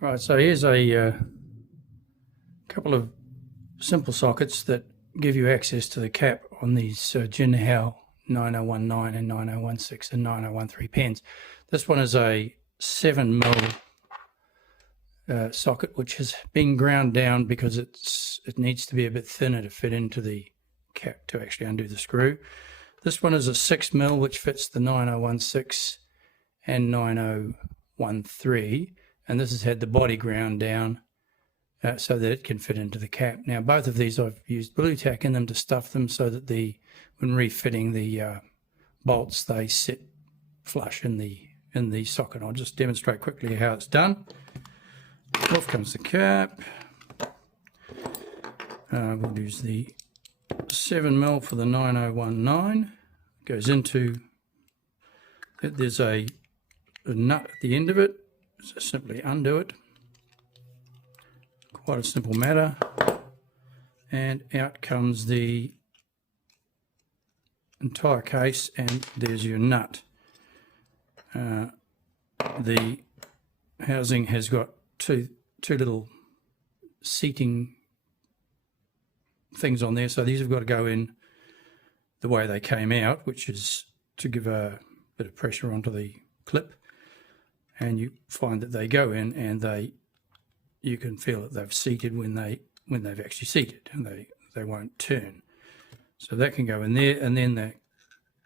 Right, so here's a couple of simple sockets that give you access to the cap on these Jinhao 9019 and 9016 and 9013 pens. This one is a 7mm socket, which has been ground down because it needs to be a bit thinner to fit into the cap to actually undo the screw. This one is a 6mm, which fits the 9016 and 9013, and this has had the body ground down so that it can fit into the cap. Now, both of these I've used blue tack in them to stuff them so that when refitting the bolts, they sit flush in the socket. I'll just demonstrate quickly how it's done. Off comes the cap. We'll use the 7mm for the 9019. Goes into it. There's a nut at the end of it, so simply undo it. Quite a simple matter. And out comes the entire case, and there's your nut. The housing has got two little seating things on there, so these have got to go in the way they came out, which is to give a bit of pressure onto the clip, and you find that they go in and you can feel that they've seated when they've actually seated, and they won't turn. So that can go in there, and then the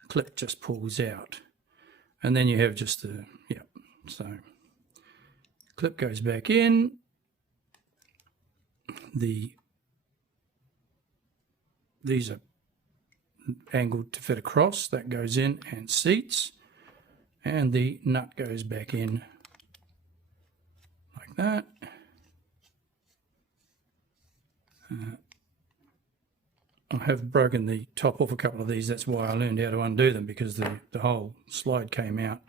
clip just pulls out, and then you have just the so clip goes back in. These are angled to fit across. That goes in and seats, and the nut goes back in like that. I have broken the top off a couple of these. That's why I learned how to undo them, because the whole slide came out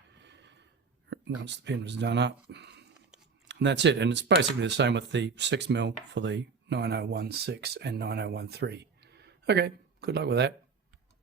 once the pen was done up. And that's it. And it's basically the same with the 6mm for the 9016 and 9013. Okay, good luck with that.